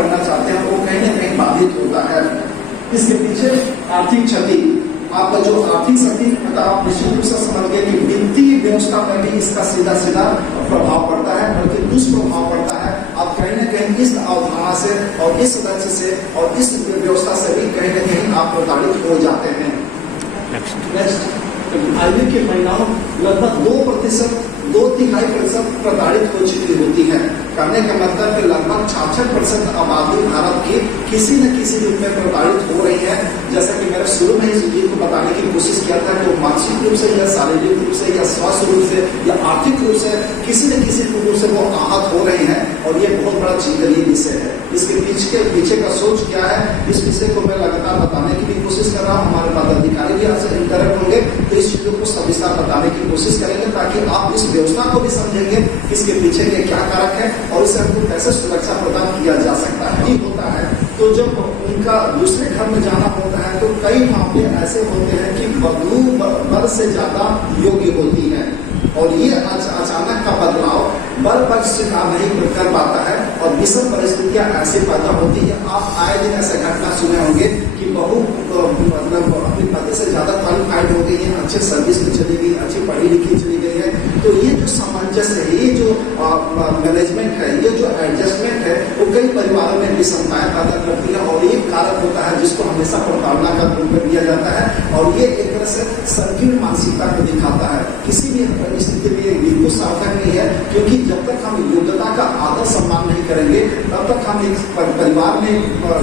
करना चाहते हैं वो कहीं न कहीं बाधित होता है। इसके पीछे आर्थिक क्षति, आपका जो आर्थिक क्षति मतलब आप निश्चित रूप से समझ गए कि वित्तीय व्यवस्था पर भी इसका सीधा सीधा प्रभाव पड़ता है, बल्कि दुष्प्रभाव पड़ता है। आप कहीं न कहीं इस अवधारणा से और इस लक्ष्य से और इस व्यवस्था से भी कहीं न कहीं आप प्रताड़ित हो जाते हैं। नेक्स्ट, आयु की महिलाओं लगभग 2.2% प्रताड़ित हो चुकी होती है। कहने का मतलब कि लगभग 66% आबादी भारत की किसी न किसी रूप में प्रताड़ित हो रही है। जैसा कि मैंने शुरू में इस चीज को बताने की कोशिश किया था कि मानसिक रूप से या शारीरिक रूप से या स्वास्थ्य रूप से या आर्थिक रूप से किसी न किसी रूप से वो आहत हो रहे हैं, और ये बहुत बड़ा चिंतनीय विषय है। इसके पीछे का सोच क्या है, इस विषय को मैं लगातार बताने की भी कोशिश कर रहा हूँ। हमारे पदाधिकारी भी आपसे इंटरेक्ट होंगे तो इस चीजों को सविस्तार बताने की कोशिश करेंगे, ताकि आप इस व्यवस्था को भी समझेंगे, इसके पीछे के क्या कारक है और इसे हमको कैसे सुरक्षा प्रदान किया जा सकता है। ये होता है तो जब उनका दूसरे घर में जाना होता है तो कई मामले ऐसे होते हैं कि बदलू बल से ज्यादा योग्य होती है, और ये अचानक का बदलाव बल पर स्वीकार नहीं कर पाता है और विषम परिस्थितियां ऐसे पैदा होती है। आप आए दिन ऐसे घटना सुने होंगे कि बहू मतलब अपने पति से ज्यादा क्वालिफाइड हो गई है, अच्छे सर्विस में चली गई, अच्छी पढ़ी लिखी चली गई है। तो ये जो सामंजस्य है, ये जो मैनेजमेंट है, ये जो एडजस्टमेंट है, वो कई परिवारों में विषमताएं पैदा करती है, और ये कारक होता है जिसको हमेशा प्रताड़ना का रूप में दिया जाता है। और ये एक तरह से संकीर्ण मानसिकता को दिखाता है। किसी भी स्थिति में ये बिल्कुल सार्थक नहीं है, क्योंकि जब तक हम योग्यता का आदर सम्मान नहीं करेंगे तब तक हम एक परिवार में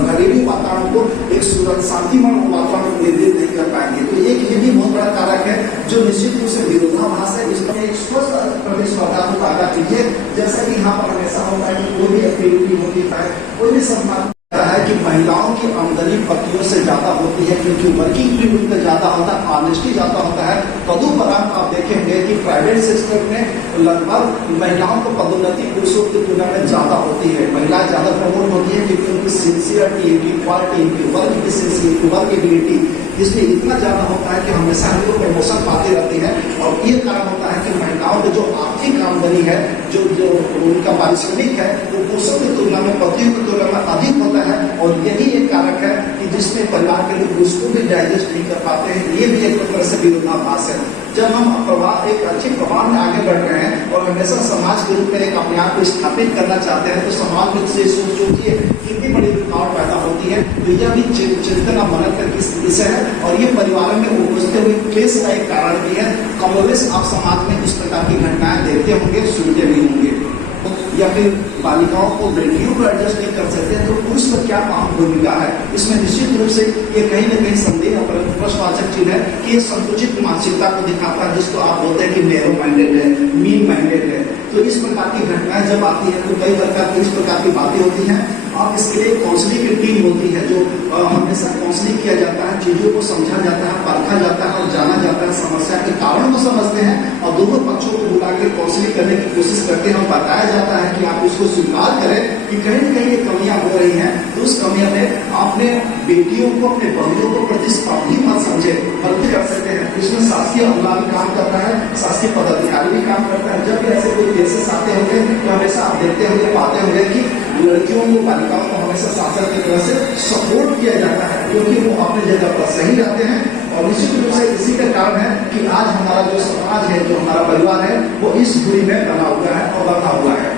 घरेलू वातावरण को एक शांतिमय वातावरण निर्मित नहीं कर पाएंगे। तो ये भी बहुत बड़ा कारक है जो निश्चित रूप से विरोधाभास है। इसमें एक स्वस्थ प्रतिस्पर्धा को पैदा कीजिए, जैसा कि यहाँ पर हमेशा होता है कि कोई भी एक्टिविटी होती है, कोई भी सम्मान है कि महिलाओं की आमदनी पतियों से ज्यादा होती है, क्योंकि वर्किंग पीरियड का ज्यादा होता है, ऑनेस्टी ज्यादा होता है। तदुपरांत आप देखेंगे कि प्राइवेट सेक्टर में लगभग महिलाओं को पदोन्नति पुरुषों की तुलना में ज्यादा होती है। महिलाएं ज्यादा प्रमोट होती है क्योंकि उनकी सिंसियरिटी, इनकी क्वालिटी, इनकी वर्क की सिंसियरिटी, वर्क एबिलिटी इसमें इतना ज्यादा होता है कि हमेशा हमको प्रमोशन पाती रहती है। और ये कारण होता है कि महिलाओं की जो आर्थिक आमदनी है, जो उनका पारिश्रमिक है, वो पुरुषों की तुलना में, पतियों की तुलना में अधिक होता है। और यही एक कारक है कि जिसमें परिवार के लोग उसको भी डाइजेस्ट नहीं कर पाते हैं। ये भी एक तरह से विरोधाभास है। जब हम एक अच्छे प्रभाव में आगे बढ़ रहे हैं और हमेशा समाज के रूप में एक अपने आप को स्थापित करना चाहते हैं, तो समाज में से सोचिए कितनी बड़ी रुकावट पैदा होती है। तो यह भी चिंतन मनन का विषय है, और ये परिवारों में उपजते हुए क्लेश का एक कारण भी है। कमोवेश आप समाज में इस प्रकार की घटनाएं देखते होंगे, सुनते भी होंगे। या फिर बालिकाओं को बेटियों को एडजस्ट नहीं कर सकते, तो पुरुष पर क्या अहम भूमिका है। इसमें निश्चित रूप से ये कहीं न कहीं संदेह और प्रश्नवाचक चीज है कि ये संकुचित मानसिकता को दिखाता है, जिसको आप बोलते हैं कि नैरो माइंडेड है, मीन माइंडेड है। तो इस प्रकार की घटनाएं जब आती है तो कई प्रकार की इस प्रकार की बातें होती हैं। अब इसके लिए काउंसलिंग की टीम होती है, जो हमेशा काउंसलिंग किया जाता है, चीजों को समझा जाता है, परखा जाता है और जाना जाता है, समस्या के कारण को समझते हैं और दोनों पक्षों को बुला के काउंसलिंग करने की कोशिश करते हैं। और बताया जाता है कि आप इसको स्वीकार करें कि कहीं न कहीं ये कमियां हो रही हैं, तो उस कमियों में आपने बेटियों को, अपने बहुओं को प्रतिस्पर्धी मत समझे, बल्कि कर सकते हैं। इसमें शासकीय अमला भी काम करता है, शासकीय पदाधिकारी भी काम करता है। जब भी ऐसे कोई केसेस आते होंगे तो हमेशा आप देखते होंगे, पाते होंगे कि लड़कियों को, बालिकाओं को हमेशा शासन की तरफ से सपोर्ट किया जाता है, क्योंकि वो अपनी जगह पर सही रहते हैं। और निश्चित रूप से इसी का कारण है कि आज हमारा जो समाज है, जो हमारा परिवार है, वो इस दूरी में बना हुआ है और बना हुआ है।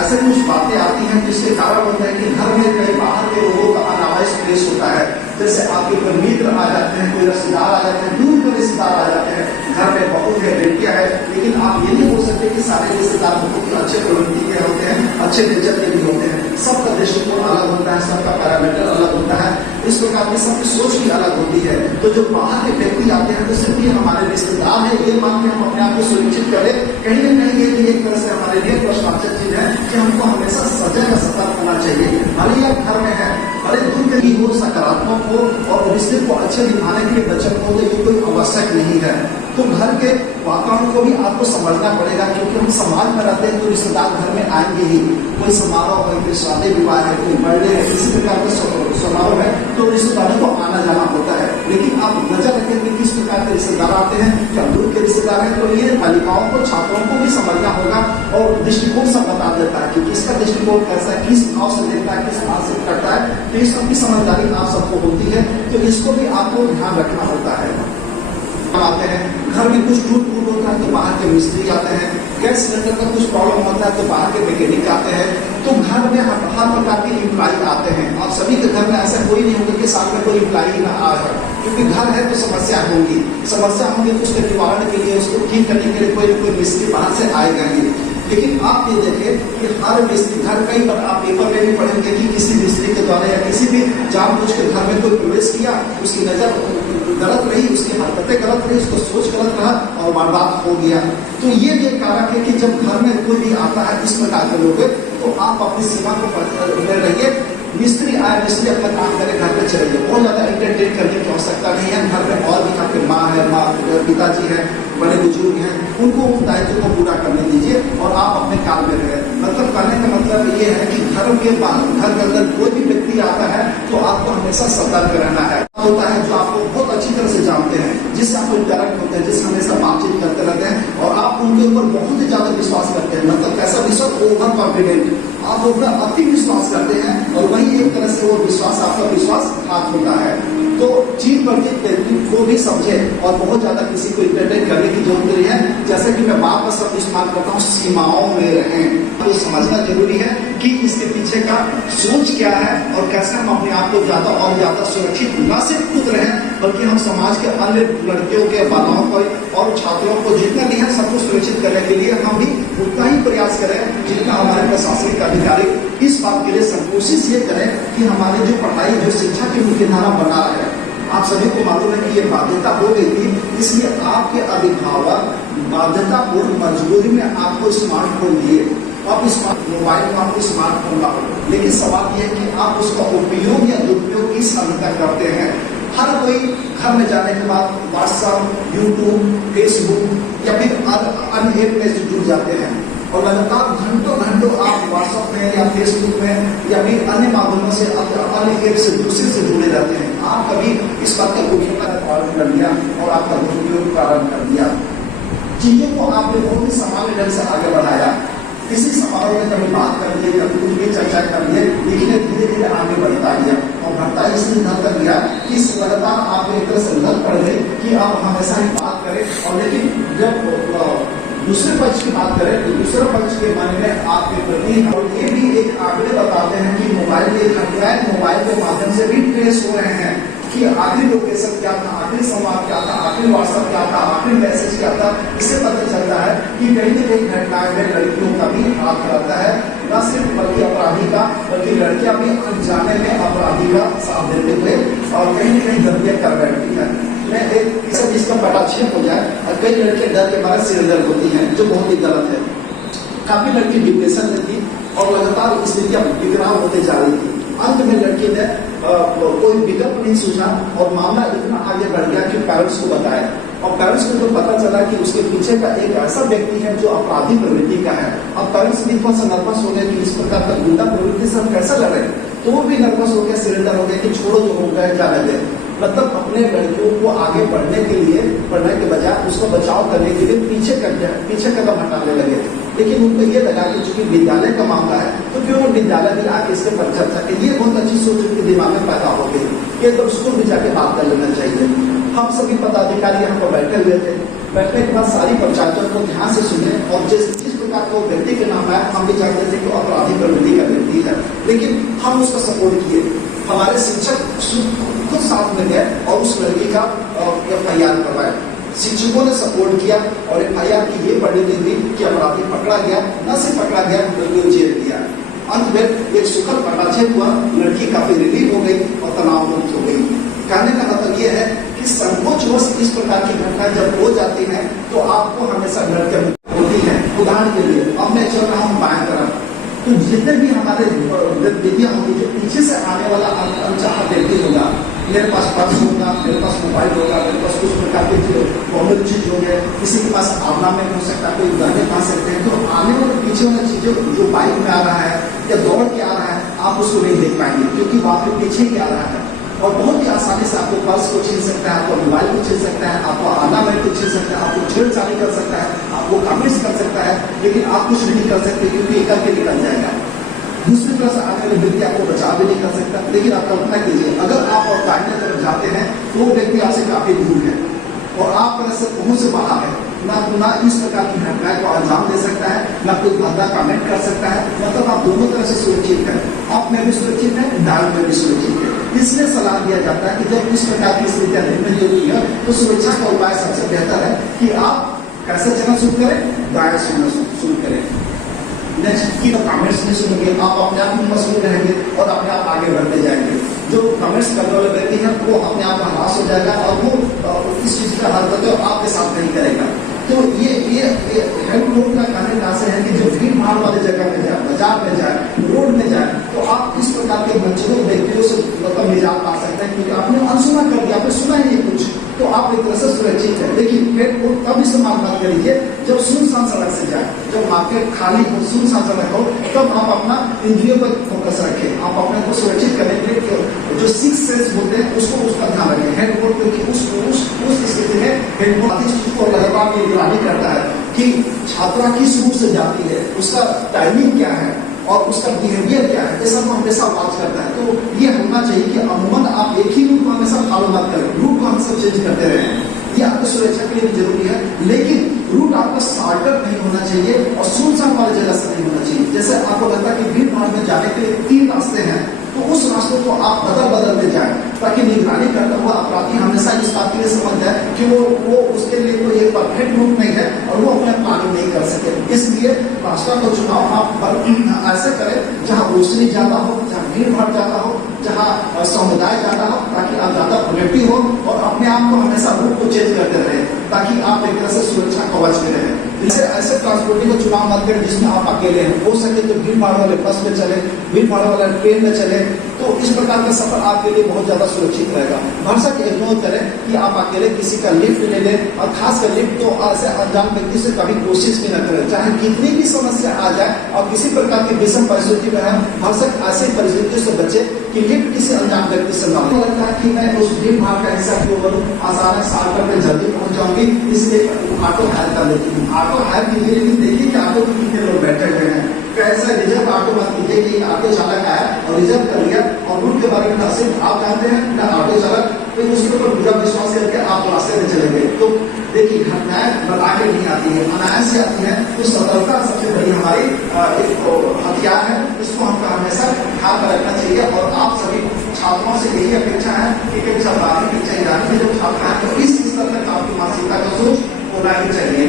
ऐसे कुछ बातें आती हैं जिसके कारण होता है कि घर में कई बाहर के लोगों का अनावश्यक क्लेश होता है। जैसे आपके कोई मित्र आ जाते हैं, कोई रिश्तेदार आ जाते हैं, दूर के रिश्तेदार आ जाते हैं, घर में बहू है, बेटियां है, लेकिन आप ये नहीं बोल सकते कि सारे रिश्तेदार बहुत अच्छे प्रवृत्ति के होते हैं, अच्छे नेचर के भी होते हैं। सबका दृष्टिकोण अलग होता है, सबका पैरामीटर अलग होता है, इस प्रकार की सबकी सोच भी अलग होती है। तो जो बाहर के व्यक्ति आते हैं तो सिर्फ ये हमारे रिश्तेदार है, ये मान के हम अपने आप को सुरक्षित करें, कहीं न कहीं ये भी एक तरह से हमारे लिए प्रश्नवाचक चीज है कि हमको हमेशा सजग और सतर्क होना चाहिए। भले आप घर में है, बड़े दुख की हो, सकारात्मक हो और रिश्ते को अच्छे निभाने के लिए वचन हो, तो ये कोई आवश्यक नहीं है। तो घर के वातावरण को भी आपको समझना पड़ेगा, क्योंकि हम समाज में रहते हैं तो रिश्तेदार घर में आएंगे ही। कोई समारोह है, कोई शादी विवाह है, कोई बर्थडे है, किसी प्रकार का समारोह है तो रिश्तेदारों को आना जाना होता है। लेकिन आप नजर रखें कि किस प्रकार के रिश्तेदार आते हैं, क्या दूर के रिश्तेदार हैं। तो ये बालिकाओं को, छात्रों को भी समझना होगा और दृष्टिकोण सब बता देता है कि किसका दृष्टिकोण कैसा है, किस भाव से देखता है, किस भाव से करता है। तो इस सबकी समझदारी आप सबको होती है, तो इसको भी आपको ध्यान रखना होता है। आते हैं घर में कुछ टूट फूट होता है तो बाहर के मिस्त्री आते हैं, गैस सिलेंडर का कुछ प्रॉब्लम होता है तो बाहर के मैकेनिक आते हैं। तो घर में हर प्रकार के इम्प्लाई आते हैं। आप सभी के घर में ऐसा कोई नहीं होगा कि साथ में कोई इम्प्लाई ना आए, क्योंकि घर है तो समस्या होंगी तो उसके निवारण के लिए, उसको ठीक करने के लिए कोई मिस्त्री बाहर से आएगा ही। लेकिन आप ये देखें कि हर मिस्त्री घर, कई बार आप पेपर में भी पढ़ेंगे कि किसी मिस्त्री के द्वारा या किसी भी जानबूझ के घर में कोई प्रवेश किया, उसकी नजर गलत रही, उसकी हरकतें गलत रही, उसका सोच गलत रहा और बर्बाद हो गया। तो ये भी एक कारक है कि जब घर में कोई भी आता है इस प्रकार के लोग, तो आप अपनी सीमा को रहिए। मिस्त्री आए, मिस्त्री अपना काम करे, घर पे चले जाए, बहुत ज्यादा एंटरटेन करने की आवश्यकता नहीं है। घर में और भी आपके माँ है, पिताजी है, बड़े बुजुर्ग हैं, उनको उन दायित्व को पूरा करने दीजिए और आप अपने काम में रहे। मतलब कहने का मतलब ये है कि घर के अंदर कोई भी व्यक्ति आता है तो आपको हमेशा सतर्क रहना है। होता है जो आपको बहुत अच्छी तरह से जानते हैं, जिससे आप इंटरेक्ट होते हैं, जिससे हमेशा बातचीत करते रहते हैं और आप उनके ऊपर बहुत ही ज्यादा विश्वास करते हैं। मतलब कैसा विश्वास, ओवर कॉन्फिडेंट, आप उनका अति विश्वास करते हैं और वही एक तरह से वो विश्वास आपका विश्वासघात होता है। तो चीज पर को भी समझे और बहुत ज्यादा किसी को इंटरटेन करने की जरूरत नहीं है। जैसे कि मैं बात का सब इस्तेमाल करता हूँ, सीमाओं में रहें। तो समझना जरूरी है कि इसके पीछे का सोच क्या है और कैसे हम अपने आप को ज्यादा और ज्यादा सुरक्षित न सिर्फ खुद रहें, बल्कि हम समाज के अन्य लड़कियों के, बालाओं को और छात्रों को जितना भी है सबको सुरक्षित करने के लिए हम भी उतना ही प्रयास करें जितना हमारे प्रशासनिक अधिकारी इस बात के लिए कोशिश ये करें कि हमारी जो पढ़ाई, जो शिक्षा की मुख्य धारा बना रहे। आप सभी को मालूम है कि ये बाध्यता हो गई थी, इसलिए आपके अभिभावक बाध्यतापूर्ण मजबूरी में आपको स्मार्टफोन दिए। आप मोबाइल में आपको स्मार्टफोन लाओ, लेकिन सवाल यह है कि आप उसका उपयोग या दुरुपयोग किस हद तक करते हैं। हर कोई घर में जाने के बाद व्हाट्सएप, यूट्यूब, फेसबुक या फिर अन्य ऐप में जुड़ जाते हैं और लगातार घंटों आप व्हाट्सएप में या फेसबुक में या फिर अन्य माध्यमों से अन्य ऐप से दूसरे से जुड़े रहते हैं। आप कभी इस बात का पालन कर लिया और आपका दुरुपयोग प्रारंभ कर दिया। चीजों को आपने बहुत ही सामान्य ढंग से आगे बढ़ाया, किसी समारोह में कभी बात कर लिए, कभी कुछ भी चर्चा कर लिए, लेकिन धीरे धीरे आगे बढ़ता गया और बढ़ता इसलिए धर कर गया कि लगातार आप एक तरह से लत पड़ गए कि आप हमेशा ही बात करें। और लेकिन जब दूसरे पक्ष की बात करें तो दूसरे पक्ष के मन में आपके प्रति, और ये भी एक आंकड़े बताते हैं कि मोबाइल के माध्यम से भी ट्रेस हो रहे हैं कि आखिरी लोकेशन क्या था, आखिरी संवाद क्या था, आखिरी व्हाट्सएप क्या था, आखिरी मैसेज क्या था। इससे पता चलता है कि कहीं न कहीं घटनाएं में लड़कियों का भी हाथ रहता है, न सिर्फ बल्कि अपराधी का, बल्कि लड़कियां भी अनजाने में अपराधी का साथ देते हुए और कहीं न कहीं गलतियां कर बैठती है। मैं एक जिसका पटाक्षेप हो जाए और कई लड़कियां डर के मारे सिर दर्द होती हैं, जो बहुत ही गलत है। काफी लड़की डिप्रेशन में थी और लगातार स्थितियां बिगड़ाव होते जा रही थी। अंत में लड़की ने कोई विकल्प नहीं सूझा और मामला इतना आगे बढ़ गया कि पेरेंट्स को बताया और पेरेंट्स को तो पता चला कि उसके पीछे का एक ऐसा व्यक्ति है जो अपराधी प्रवृत्ति का है। अब पेरेंट्स भी थोड़ा सा नर्वस हो गए कि इस प्रकार का गुंडा प्रवृत्ति से हम कैसा लड़ रहे हैं, तो वो भी नर्वस हो गया, सिलेंडर हो गया कि छोड़ो जो हो गया क्या लगे। मतलब अपने लड़कियों को आगे बढ़ने के बजाय उसको बचाव करने के लिए पीछे कदम हटाने लगे। लेकिन उनको ये लगा कि चूंकि विद्यालय का मामला है तो क्यों विद्यालय में आके इसके पर चर्चा की। ये बहुत अच्छी सोच उनके दिमाग में पैदा हो गई, ये तो स्कूल में जाके बात कर लेना चाहिए। हम सभी पदाधिकारी यहाँ पर बैठे हुए थे, बैठने के बाद सारी पंचायतों को ध्यान से सुने और जिस प्रकार का व्यक्ति के नाम आया हम भी जानते थे कि अपराधी प्रवृत्ति का व्यक्ति है, लेकिन हम उसका सपोर्ट किए। हमारे शिक्षक खुद साथ में गए और उस लड़की का FIR करवाया। शिक्षकों ने सपोर्ट किया और FIR की ये परिणति हुई कि अपराधी पकड़ा गया, न सिर्फ पकड़ा गया बल्कि जेल दिया। अंत में एक सुखद पटाक्षेप हुआ, लड़की काफी रिलीव हो गई और तनाव मुक्त हो गई। कहने का मतलब ये है कि संकोचवश इस प्रकार की घटनाएं जब हो जाती हैं तो आपको हमेशा डर के होती है। उदाहरण के लिए अब मैं चल रहा हूँ बाएं तरफ, तो जितने भी हमारे गतिविधियां होंगी जो पीछे से आने वाला के पास ऑर्नामेंट हो सकता है, कोई गहने पा सकते हैं, तो आने वाले पीछे वाली चीजों जो बाइक में आ रहा है या दौड़ के आ रहा है, आप उसको नहीं देख पाएंगे क्योंकि वो आपके पीछे ही आ रहा है। और बहुत ही आसानी से आपको पर्स को छीन सकता है, आपको मोबाइल को छीन सकता है, आपको ऑर्नामेंट को छीन सकता है, आपको छेड़छाड़ी कर सकता है, आपको कमेंट्स कर सकता है, लेकिन आप कुछ नहीं कर सकते क्योंकि एक करके निकल जाएगा। दूसरी तरफ से आने वाले व्यक्ति आपको बचा भी नहीं कर सकता। लेकिन आप कल्पना कीजिए, अगर आप और दाहिने तरफ जाते हैं तो वो व्यक्ति आपसे काफी दूर है और आप तरह से पहुंच से बाहर है, ना इस प्रकार की घटनाएं को अंजाम दे सकता है, ना कोई गंदा कमेंट कर सकता है। मतलब आप दोनों तरह से सुरक्षित है, आप में भी सुरक्षित है, दाएं में भी सुरक्षित है। इसलिए सलाह दिया जाता है कि जब इस प्रकार की स्थितियां निर्मित होती है तो सुरक्षा का उपाय सबसे बेहतर है कि आप कैसे चलना शुरू करें, दाएं चलना शुरू करें। नेक्स्ट की कमेंट्स नहीं सुनेंगे, आप अपने आप में मशगूल रहेंगे और अपने आप आगे बढ़ते जाएंगे। जो कमेंट्स करने वाले व्यक्ति है वो अपने आप हरास हो जाएगा और वो इस चीज का हरकत आपके साथ नहीं करेगा। तो ये हेल्प ग्रुप का कहने का आशय है कि जो भीड़ भाड़ वाली जगह में जाए, बाजार में जाए, रोड में जाए, तो आप इस प्रकार के मंचलों व्यक्तियों से मतलब निजात पा सकते हैं क्योंकि आपने अनसुना कर दिया, आपने सुना ही नहीं कुछ, तो आप एक तरह से सुरक्षित है। लेकिन पेट को तब इस्तेमाल मत करिए जब सुनसान सड़क से जाए, जब मार्केट खाली हो, सुनसान सड़क हो, तब आप अपना इंद्रियों पर फोकस रखें, आप अपने को सुरक्षित करने के लिए जो 6 सेंस होते हैं उसका ध्यान रखें। हेडफोन क्योंकि उस स्थिति में हेडफोन चीज को लगातार निगरानी करता है कि छात्रा किस रूप से जाती है, उसका टाइमिंग क्या है और उसका बिहेवियर क्या है, ये सब हमेशा वॉच करता है। तो ये होना चाहिए कि अमूमन आप एक ही रूट को हमेशा फॉलो मत करें, रूट को हमेशा चेंज करते रहें। ये आपकी सुरक्षा के लिए भी जरूरी है, लेकिन रूट आपका शॉर्टकट नहीं होना चाहिए और सुनसान वाली जगह से नहीं होना चाहिए। जैसे आपको लगता है कि भीड़ भाड़ में जाने के लिए 3 रास्ते हैं, तो उस रास्तों को आप बदलते जाए ताकि निगरानी करता हुआ अपराधी हमेशा इस बात के लिए समझ जाए कि वो उसके लिए कोई एक परफेक्ट रूट नहीं है और वो अपने प्लानिंग नहीं कर सके। इसलिए रास्ता का चुनाव आप ऐसे करें जहाँ रोशनी ज्यादा हो, जहाँ भीड़ भाड़ ज्यादा हो, जहाँ समुदाय ज्यादा हो, ताकि आप ज्यादा प्रोडक्टिव हो और अपने आप को हमेशा रूट को चेंज करते रहे ताकि आप एक तरह से सुरक्षा कवच में रहे। ऐसे ट्रांसपोर्टिंग का चुनाव मत करें जिसमें आप अकेले हैं। हो सके तो भीड़ भाड़ वाले बस में चले, भीड़ भाड़ वाले ट्रेन में चले, तो इस प्रकार का सफर आपके लिए बहुत ज्यादा सुरक्षित रहेगा। भरसक इग्नोर करें कि आप अकेले किसी का लिफ्ट ले लें और खासकर लिफ्ट तो ऐसे अनजान व्यक्ति से कभी कोशिश भी न करें, चाहे कितनी भी समस्या आ जाए और किसी प्रकार की विषम परिस्थिति में है, भरसक ऐसी परिस्थितियों से बचे कि लिफ्ट किसी अनजान व्यक्ति से न हो। लगता है कि मैं उस भीड़ भाड़ का हिस्सा क्यों बनूं, आसानी से आकर मैं जल्दी पहुंच जाऊंगी, इसलिए ऑटो हायर कर लेती हूँ। ऑटो हायर कीजिए, लेकिन देखिए कि ऑटो में कितने लोग बैठे हुए हैं। कैसा रिजर्व ऑटो मत कीजिए कि ऑटो चालक आया और रिजर्व कर लिया और रूट के बारे में ना सिर्फ आप जानते हैं ना ऑटो चालक, फिर उसके ऊपर पूरा विश्वास करके आप रास्ते में चले गए। तो देखिए घटनाएं बता के नहीं आती है, अनायास से आती है। तो सतर्कता सबसे बड़ी हमारी एक हथियार है, इसको हमको हमेशा ध्यान में रखना चाहिए। और आप सभी छात्रों से यही अपेक्षा है कि कक्षा 12वीं कक्षा 11वीं में जो छात्र हैं तो इस स्तर तक आपकी मानसिकता का सोच होना ही चाहिए।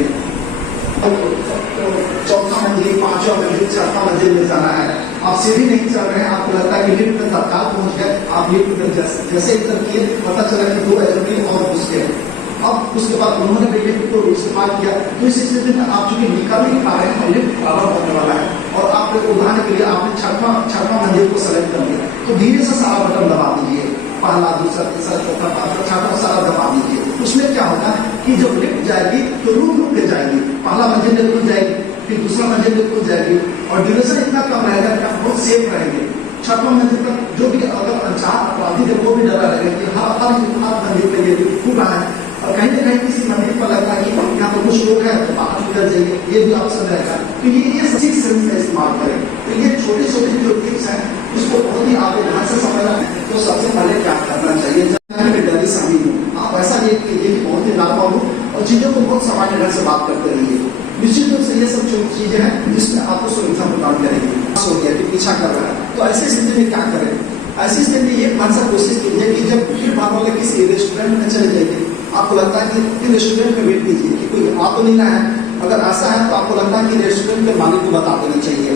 चौथा मंजिल, 5वां मंजिल, 6वां मंजिल में जाना है, आप सीढ़ी नहीं चल रहे हैं, आपको लगता है कि लिफ्ट में तत्काल पहुंच गए, आप लिफ्ट में जैसे इंटर किए पता चला कि 2 एलिमेंट और घुस गए। अब उसके बाद उन्होंने भी लिफ्ट को इस्तेमाल किया, तो इस स्थिति में आप चूंकि निकल नहीं पा रहे हैं और लिफ्ट खराब होने वाला है और आपने उदाहरण के लिए आपने 6वां मंजिल को सेलेक्ट कर लिया, तो धीरे से सारा बटन दबा दीजिए, पहला, दूसरा, तीसरा, चौथा, 5वां, 6वां सारा दबा दीजिए। उसमें क्या होगा कि जब लिफ्ट जाएगी तो रुक के जाएगी, पहला मंजिल में रुक जाएगी, फिर दूसरा मंजिल में रुक जाएगी और ड्यूरेशन इतना कम रहेगा कि आप बहुत सेफ रहेंगे। 6वां मंजिल तक जो भी अगर अनचाह अपराधी है वो भी डरा रहेगा कि हर मंजिल पे ये रुक रहा है और कहीं ना कहीं किसी मंदिर पर लगता है कि यहाँ पर कुछ लोग हैं तो बाहर निकल जाइए, ये भी ऑप्शन रहेगा। तो ये 6 सेंस का इस्तेमाल करें। तो ये छोटे छोटे जो टिप्स हैं उसको बहुत ही आप ध्यान से समझना है। तो सबसे पहले क्या करना चाहिए, डरी शामिल हो, आप ऐसा नहीं कीजिए कि बहुत ही नॉर्मल हो और चीजों को बहुत सामान्य ढंग से बात करते रहिए। निश्चित रूप से ये सब जो चीजें हैं जिसमें आपको सुरक्षा प्रदान करेगी। हो गया कि पीछा कर रहा है, तो ऐसी स्थिति में क्या करें? ऐसी स्थिति में ये हमेशा कोशिश कीजिए कि जब भीड़ भाड़ वाले किसी रेस्टोरेंट में चले जाइए, आपको लगता है कि रेस्टोरेंट में वेट कीजिए कि कोई आ तो नहीं रहा है। अगर ऐसा है तो आपको लगता है कि रेस्टोरेंट के मालिक को बता देना चाहिए,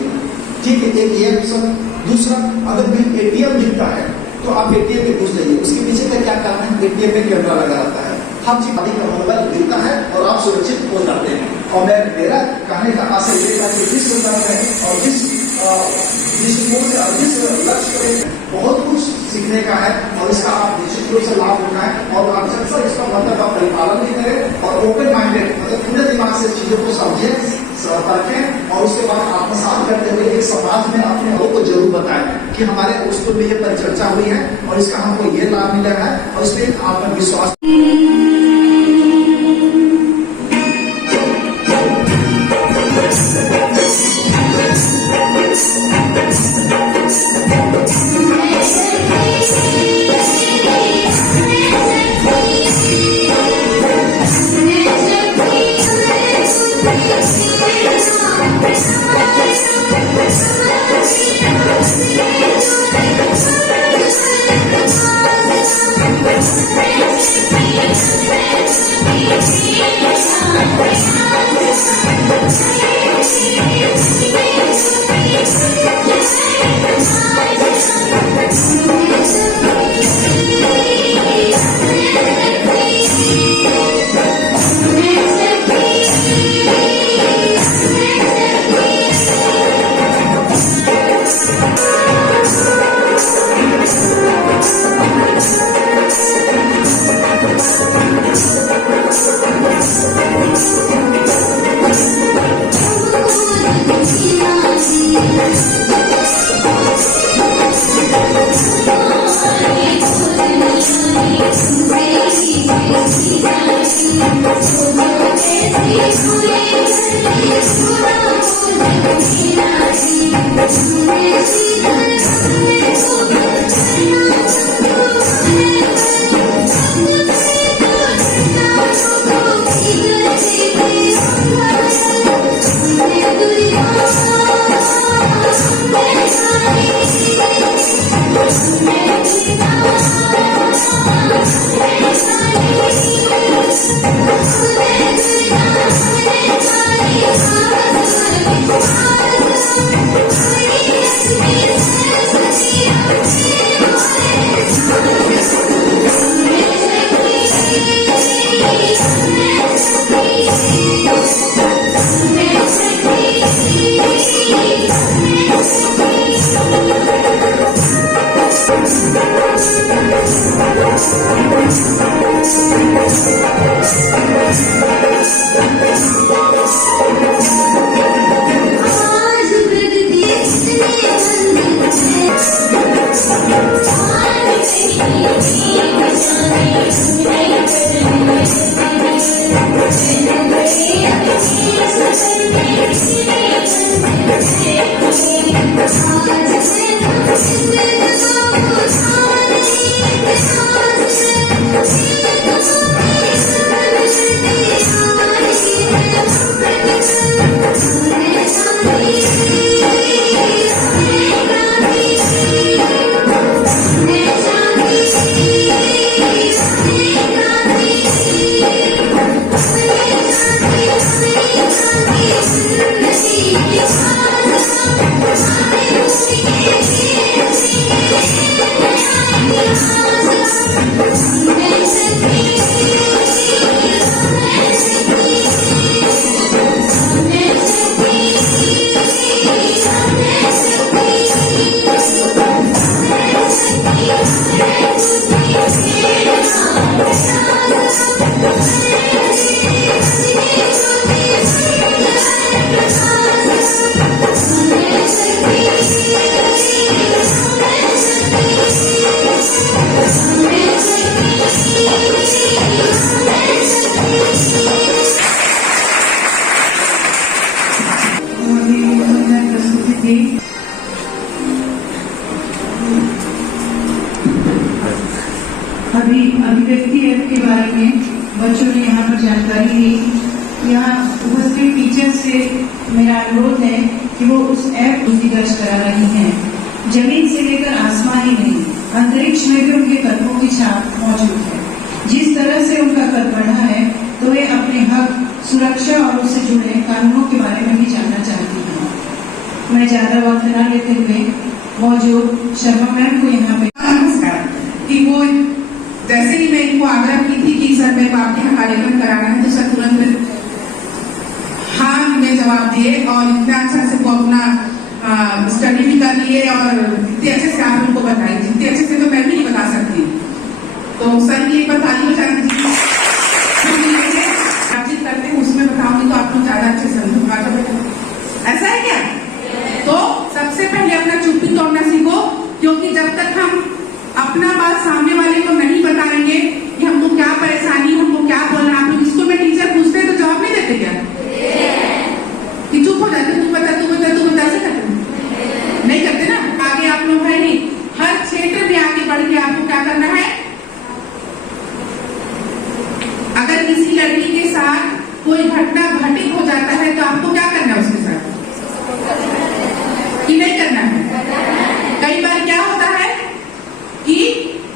ठीक है, एक ये ऑप्शन। दूसरा, अगर कोई एटीएम दिखता है तो आप एटीएम में घुस जाइए, उसके पीछे का क्या कारण है? एटीएम में कैमरा लगा रहता है, हर चीज का मोबाइल दिखता है और आप सुरक्षित हो जाते हैं। और मेरा कहने का आशय ये था कि जिस संदर्भ में और जिस लक्ष्य में बहुत कुछ सीखने सीखने का है और इसका आप निश्चित रूप से लाभ उठाएं और आप जब इसका मतलब आप परिपालन भी करें और ओपन माइंडेड मतलब पूरे दिमाग से चीजों को समझें परखें और उसके बाद आत्मसात करते हुए एक समाज में अपने लोगों को जरूर बताएं कि हमारे स्कूल में ये परिचर्चा हुई है और इसका हमको ये लाभ मिला है और इसमें आत्मविश्वास अभी अभिव्यक्ति ऐप के बारे में बच्चों ने यहाँ पर जानकारी ली। यहाँ उपस्थित टीचर से मेरा अनुरोध है कि वो उस ऐप को दर्ज करा रही हैं। जमीन से लेकर आसमान ही नहीं, अंतरिक्ष में भी उनके कदमों की छाप मौजूद है। जिस तरह से उनका कद बढ़ा है तो वे अपने हक, सुरक्षा और उससे जुड़े कानूनों के बारे में भी जानना चाहती हैं। मैं ज्यादा वक्त न लेते हुए मौजूद शर्मा मैम को यहाँ पे नमस्कार। कि वो जैसे ही मैं इनको आग्रह की थी कि सर मेरे को आपके यहाँ कार्यक्रम कराना है तो सर तुरंत हाँ में जवाब दिए और इतना अच्छा से वो अपना स्टडी भी कर लिए और इतने अच्छे से आप उनको बताई, जितने अच्छे से तो मैं भी नहीं सर की एक बार ताली बजा दीजिए। बातचीत करते हैं उसमें बताऊंगी तो आपको ज्यादा अच्छे समझ। ऐसा है क्या? तो सबसे पहले अपना चुप्पी तोड़ना सीखो, क्योंकि जब तक हम अपना बात सामने वाले को नहीं बताएंगे कि हमको क्या परेशानी, हमको क्या बोलना, आप लोग स्कूल में टीचर पूछते हैं तो जवाब नहीं देते क्या? कि चुप हो जाते, तू बता तू बता तू बता, ऐसे करते नहीं करते ना। आगे आप लोग है नहीं, हर क्षेत्र में आगे बढ़ के आपको क्या करना है। अगर किसी लड़की के साथ कोई घटना घटित हो जाता है तो आपको क्या करना है उसके साथ, कि नहीं करना है? कई बार क्या होता है कि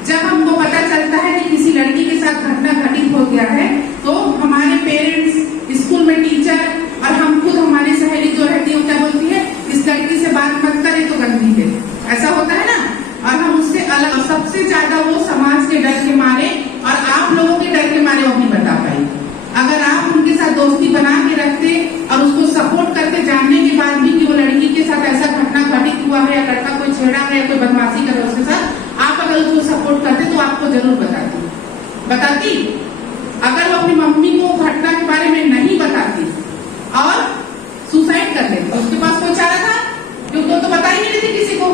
जब हमको पता चलता है कि किसी लड़की के साथ घटना घटित हो गया है तो हमारे पेरेंट्स, स्कूल में टीचर और हम खुद, हमारी सहेली जो रहती है क्या बोलती है, इस लड़की से बात मत करे तो गंदी है, ऐसा होता है ना। और हम उससे अलग, और सबसे ज्यादा वो समाज के डर के मारे और आप लोगों के डर के मारे वो नहीं बता पाई। अगर आप उनके साथ दोस्ती बना के रखते और उसको सपोर्ट करते, जानने के बाद भी कि वो लड़की के साथ ऐसा घटना घटित हुआ है या लड़का कोई छेड़ा है या कोई बदमाशी कर रहा है उसके साथ, आप अगर उसको सपोर्ट करते तो आपको जरूर बताती। अगर वो अपनी मम्मी को घटना के बारे में नहीं बताती और सुसाइड कर लेती, उसके पास कोई चारा था? क्योंकि वो तो बता ही नहीं थी किसी को।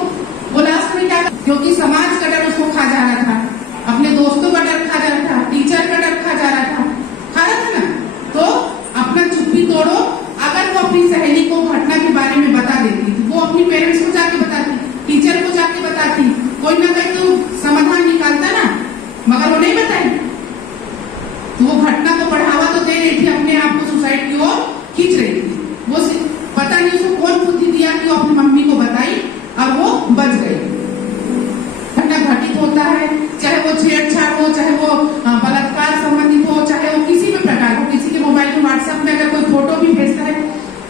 वो लास्ट में क्या, क्योंकि समाज का डर उसको खा जा रहा था, अपने दोस्तों का डर खा जा रहा था, टीचर का डर खा जा रहा था ना। तो अपना चुप्पी तोड़ो। अगर वो अपनी सहेली को घटना के बारे में बता देती, वो अपनी पेरेंट्स को जाके बताती, टीचर को जाके बताती, कोई ना कोई तो समाधान निकालता ना, मगर वो नहीं बताई। तो वो घटना को बढ़ावा तो दे रही थी, अपने आप को सुसाइड की ओर खींच रही थी। वो पता नहीं उसको कौन बुद्धि दिया कि वो अपनी मम्मी को बताई और वो बच गई। घटना घटित होता है, चाहे वो छेड़छाड़ हो, चाहे वो बलात्कार संबंधित हो, चाहे वो किसी भी प्रकार हो, किसी के मोबाइल में व्हाट्सएप में अगर कोई फोटो भी भेजता है,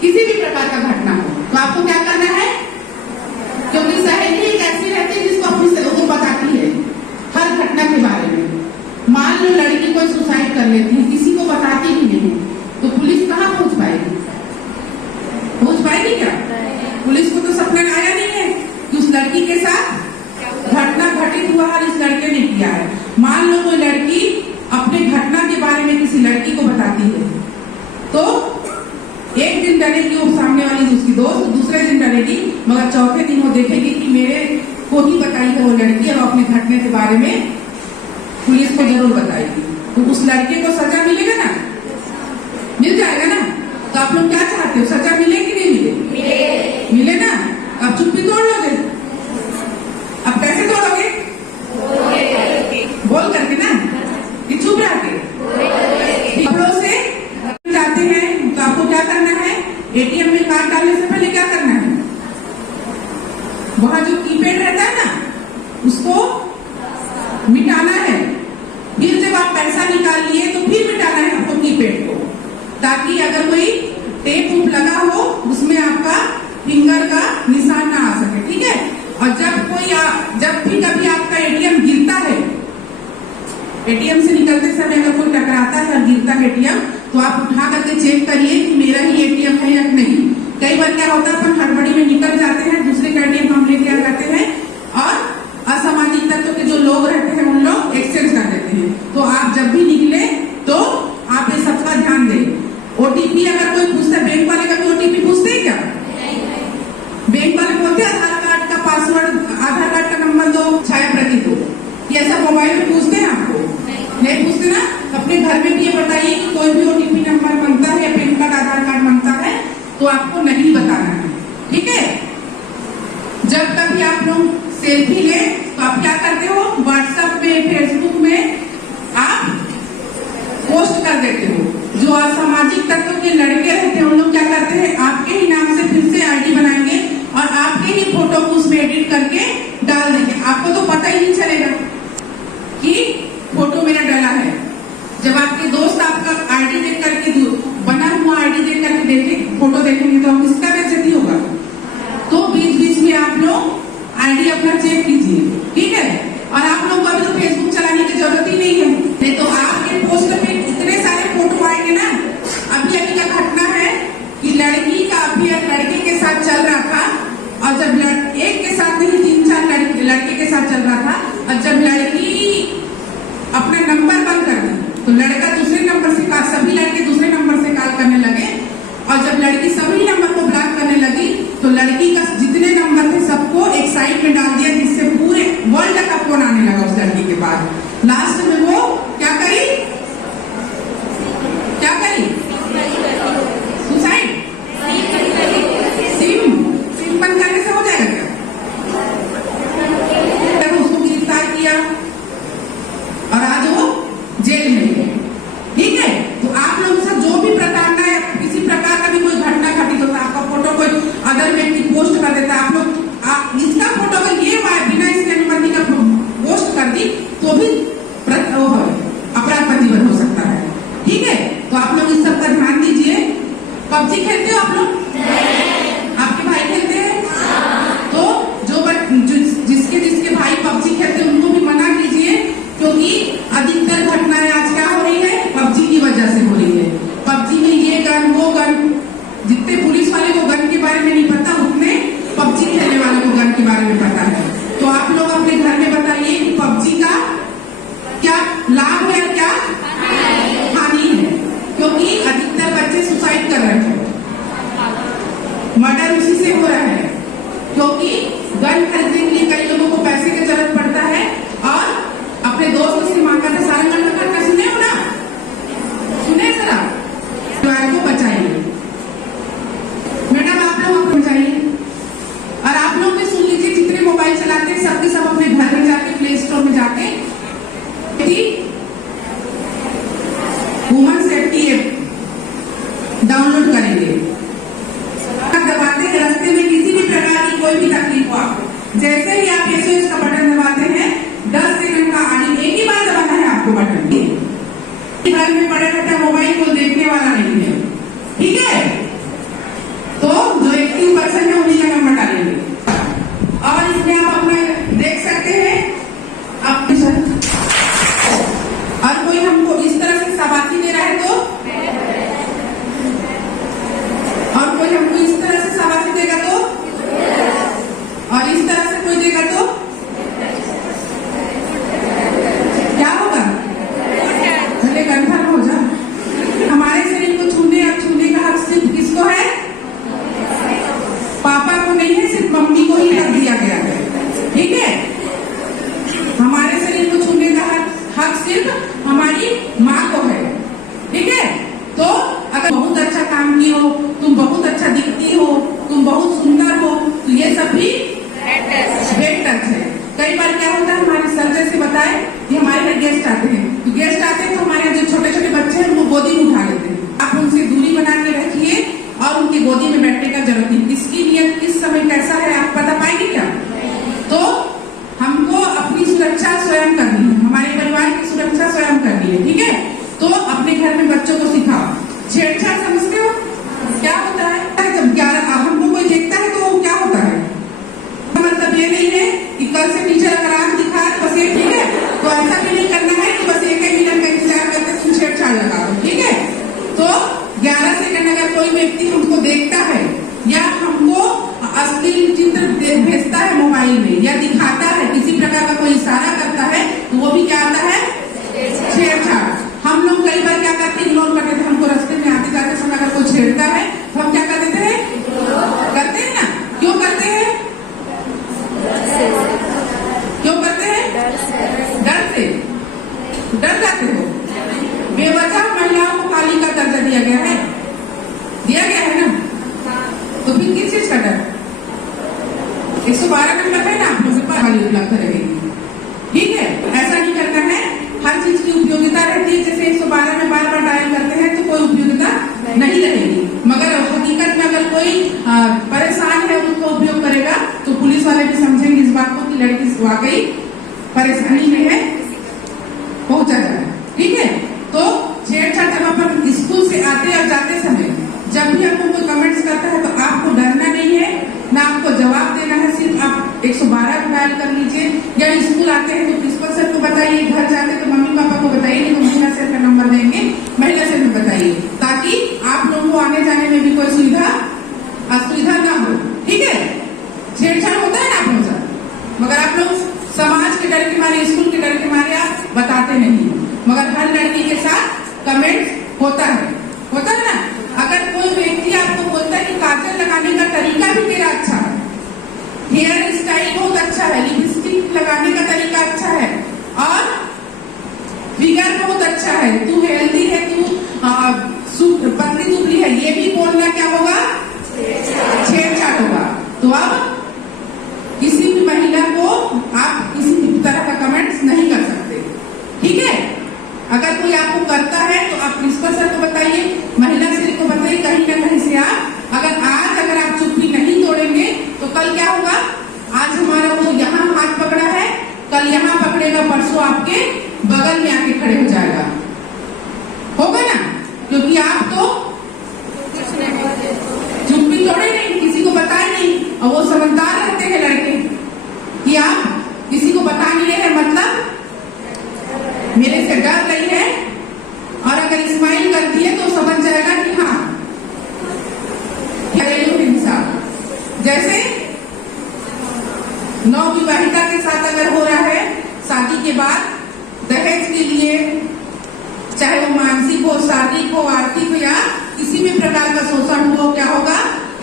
किसी भी प्रकार का घटना हो, तो आपको क्या करना है? क्योंकि सहेली एक ऐसी रहती है जिसको अपनी सहेली को बताती है हर घटना के बारे में। मान लो लड़की कोई सुसाइड कर लेती है, किसी को बताती ही नहीं, तो पुलिस कहाँ पहुंच पाएगी? पहुंच पाएगी क्या? पुलिस को तो सपना आया नहीं है कि उस लड़की के साथ घटना घटित हुआ और इस लड़के ने किया है। मान लो कोई लड़की अपने घटना के बारे में किसी लड़की को बताती है, तो एक दिन डरेगी वो सामने वाली उसकी दोस्त, दूसरे दिन डरेगी, मगर चौथे दिन वो देखेगी कि मेरे को ही बताई है वो लड़की और अपने घटने के बारे में पुलिस को जरूर बताएगी। तो उस लड़के को सजा मिलेगा ना, मिल जाएगा ना। तो आप लोग क्या चाहते हो, सजा मिले कि नहीं मिले? मिले ना। अब चुप्पी तोड़ लोगे। अब कैसे तोड़ोगे? बोल करके ना, कि चुप रह के। कपड़ों से जाते हैं तो आपको क्या करना है? एटीएम में कार्ड डालने से पहले क्या करना है? वहां जो कीपैड रहता है ना, उसको मिटाना है। फिर जब आप पैसा निकाल लिए तो फिर मिटाना है आपको कीपैड को, ताकि अगर कोई टेप उप लगा हो उसमें आपका फिंगर का निशान ना आ सके, ठीक है। और जब भी कभी आपका एटीएम गिरता है, एटीएम से निकलते समय अगर कोई टकराता है और गिरता है एटीएम, तो आप उठा करके चेक करिए कि मेरा ही एटीएम है या नहीं। कई बार क्या होता है, अपन हड़बड़ी में निकल जाते हैं, दूसरे का एटीएम हम लेके आ जाते हैं और असामाजिक तत्व के जो लोग रहते हैं उन लोग एक्सचेंज कर देते हैं। तो आप जब भी निकले तो आप इस सबका ध्यान दें। ओटीपी अगर कोई पूछता है, बैंक वाले का भी ओटीपी पूछते हैं क्या? बैंक वाले बोलते हैं आधार कार्ड का पासवर्ड, आधार कार्ड का नंबर दो, छाया प्रति दो, ये ऐसा मोबाइल में पूछते हैं आपको? नहीं पूछते ना। अपने घर में भी ये बताइए कि कोई भी ओटीपी नंबर मांगता है या पैन कार्ड, आधार कार्ड मांगता है तो आपको नहीं बताना है, ठीक है। जब कभी आप लोग सेल्फी ले तो आप क्या करते हो, व्हाट्सएप में, फेसबुक में आप पोस्ट कर देते हो। जो असामाजिक तत्व के लड़के रहते हैं उन लोग क्या करते हैं, आपके ही नाम से फिर से आईडी बनाएंगे और आपके ही फोटो को उसमें एडिट करके डाल देंगे। आपको तो पता ही नहीं चलेगा कि फोटो मेरा डाला है। जब आपके दोस्त आपका आईडी देख करके, बना हुआ आईडी देख करके देखे, फोटो देखेंगे तो किसका बेइज्जती होगा। तो बीच बीच में आप लोग आईडी अपना चेक कीजिए, ठीक है। और आप लोग को अभी तो फेसबुक चलाने की जरूरत ही नहीं है, नहीं तो आपके पोस्ट पे इतने सारे फोटो आएंगे ना। अभी का घटना है कि लड़की का अफेयर लड़के के साथ चल रहा था, और जब एक के साथ नहीं 3-4 लड़के के साथ चल रहा था, और जब लड़की अपना कई बार क्या होता है, हमारे सर जैसे बताए कि हमारे यहाँ गेस्ट आते हैं, तो गेस्ट आते हैं तो हमारे यहाँ जो छोटे छोटे बच्चे हैं वो गोदी में उठा लेते हैं। आप उनसे दूरी बना के रखिए और उनकी गोदी में बैठने का जरूरत नहीं। किसकी नियत किस समय कैसा है आप बता पाएंगे क्या? तो हमको अपनी सुरक्षा स्वयं करनी है, हमारे परिवार की सुरक्षा स्वयं करनी है, ठीक है? तो अपने घर में बच्चों को सिखाओ। छेड़छाड़ समझते हो क्या होता है? जब 11 हमको कोई देखता है तो क्या होता है, मतलब ये नहीं है कि कल से टीचर अगर आंख दिखा तो बस ये ठीक है, तो ऐसा भी नहीं करना है कि बस एक मिनट का इंतजार करते तुम छेड़छाड़ लगा दो, ठीक है? तो 11 सेकंड अगर कोई व्यक्ति हमको देखता है या हमको अश्लील चित्र भेजता है मोबाइल में या दिखाता है, किसी प्रकार का कोई इशारा करता है, तो वो भी क्या आता है? छेड़छाड़। हम लोग कई बार क्या करते हैं, इग्नोर करते थे। हमको रास्ते में आते जाते समय अगर कोई छेड़ता है तो हम क्या कर देते हैं? करते हैं ना? क्यों करते हैं? क्यों करते हैं? डर से। डर जाते हो? बेवजह महिलाओं को काली का दर्जा दिया गया है, दिया गया है ना? तो फिर किस चीज का डर? 112 नंबर है ना, आप लोग के पास खाली उपलब्ध रहेगी, ठीक है? ऐसा नहीं करना है। हर चीज की उपयोगिता रहती है। जैसे 112 में बार बार डायल करते हैं तो कोई उपयोगिता नहीं रहेगी, मगर हकीकत में अगर कोई परेशान है उसको उपयोग करेगा तो पुलिस वाले भी समझेंगे इस बात को कि लड़की वाकई परेशानी में है, पहुंचा जाए, ठीक है? तो छेड़छाड़ जब अपन स्कूल से आते और जाते समय जब भी आपको कोई कमेंट्स करता है तो आपको डरना नहीं है, ना आपको जवाब देना है। सिर्फ आप 112 डायल कर लीजिए, या स्कूल आते हैं तो प्रिंसिपल सर को बताइए, घर जाते तो मम्मी पापा को बताइए, नहीं तो महिला सेल का नंबर देंगे, महिला सेल में बताइए, ताकि आप लोगों को आने जाने में भी कोई असुविधा ना हो, ठीक है? छेड़छाड़ होता है ना आप लोग, मगर आप लोग समाज के डर के मारे, स्कूल के डर के मारे आप बताते नहीं, मगर हर लड़की के साथ कमेंट्स होता है ना? अगर कोई व्यक्ति आपको बोलता है कि काजल लगाने का तरीका भी तेरा अच्छा है, हेयर स्टाइल बहुत अच्छा है, लिपस्टिक लगाने का तरीका अच्छा है और फिगर बहुत अच्छा है, तू हेल्दी है, तू पतली दुबली है, ये भी बोलना क्या होगा? छेड़छाड़ होगा। तो अब किसी भी महिला को आप किसी भी तरह का कमेंट्स नहीं कर सकते, ठीक है? अगर कोई आपको करता है तो आप प्रिंसिपल सर को बताइए, महिला सेल को बताइए, कहीं ना कहीं से आप अगर आप चुप्पी नहीं तोड़ेंगे तो कल क्या होगा? आज हमारा वो यहाँ हाथ पकड़ा है, कल यहाँ पकड़ेगा, परसों आपके बगल में आके खड़े हो जाएगा, होगा ना? क्योंकि आप तो चुप्पी तोड़े नहीं, किसी को बताए नहीं, और वो समझदार रहते हैं लड़के कि आप किसी को बता नहीं रहे, मतलब मेरे से डर रही है, और अगर स्माइल करती है तो समझ जाएगा कि हाँ घरेलू हिंसा। जैसे नवविवाहिता के साथ अगर हो रहा है शादी के बाद दहेज के लिए, चाहे वो मानसिक हो, शारीरिक हो, आर्थिक हो, या किसी भी प्रकार का शोषण हो, क्या होगा?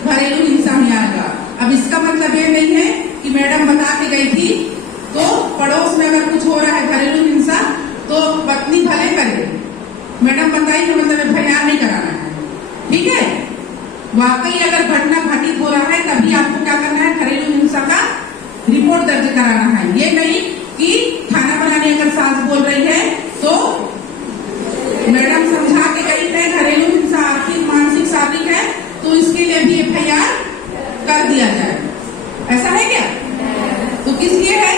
घरेलू हिंसा में आएगा। अब इसका मतलब ये नहीं है कि मैडम बता के गई थी तो पड़ोस में अगर कुछ हो रहा है घरेलू हिंसा तो पत्नी भले करे, मैडम बताई कि मतलब FIR नहीं कराना है, ठीक है? वाकई अगर घटना घटित हो रहा है तभी आपको क्या करना है? घरेलू हिंसा का रिपोर्ट दर्ज कराना है। ये नहीं कि खाना बनाने अगर सास बोल रही है तो मैडम समझा के गई है घरेलू हिंसा आर्थिक, मानसिक, शारीरिक है, तो इसके लिए भी FIR कर दिया जाए। ऐसा है क्या? तो किस लिए है?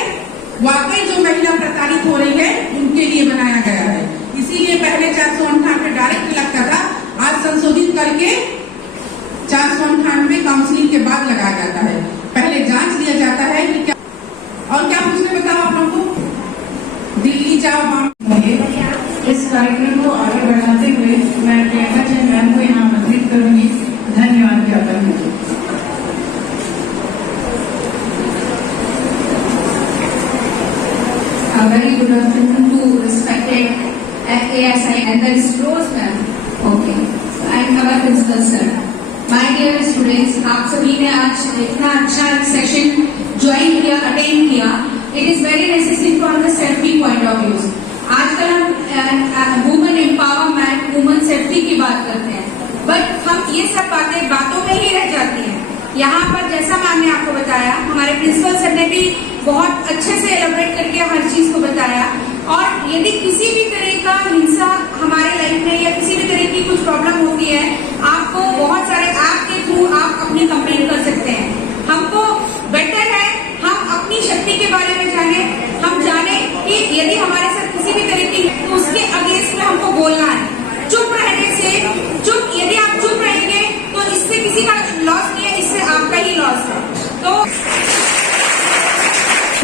वाकई जो महिला प्रताड़ित हो रही है उनके लिए बनाया गया है। इसीलिए पहले 498 डायरेक्ट लगता था, आज संशोधित करके 498 काउंसलिंग के बाद लगाया जाता है। पहले जांच लिया जाता है कि क्या, और क्या पूछने बताओ आप लोगों को? दिल्ली जाओ। इस कार्यक्रम को आगे बढ़ाते हुए मैं प्रियंका चंद मैम को यहाँ आमंत्रित करूंगी। धन्यवाद ज्ञापन है। Very good afternoon to respected ASI and the Rose ma'am. Okay, so and our principal sir. My dear students, आप सभी ने आज इतना अच्छा सेशन ज्वाइन किया, अटेंड किया. It is very necessary from the safety point of view. आजकल हम वुमेन एम्पावरमेंट, वुमेन सेफ्टी की बात करते हैं, बट हम ये सब बातों में ही रह जाती हैं. यहाँ पर जैसा मैम ने आपको बताया, हमारे प्रिंसिपल सर ने भी बहुत अच्छे से एलोबरेट करके हर चीज को बताया। और यदि किसी भी तरह का हिंसा हमारे लाइफ में या किसी भी तरह की कुछ प्रॉब्लम होती है, आपको बहुत सारे ऐप के थ्रू आप अपनी कंप्लेंट कर सकते हैं। हमको बेटर है हम अपनी शक्ति के बारे में जाने, हम जाने कि यदि हमारे साथ किसी भी तरह की तो उसके अगेंस्ट में हमको बोलना है। चुप रहने से यदि आप चुप रहेंगे तो इससे किसी का लॉस नहीं है, इससे आपका ही लॉस है। तो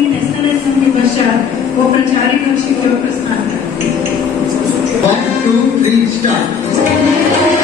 नेशनल एंथम के पश्चात वो प्रचारित और शिक्षक प्रस्थान करते हैं। 1 2 3 स्टार्ट।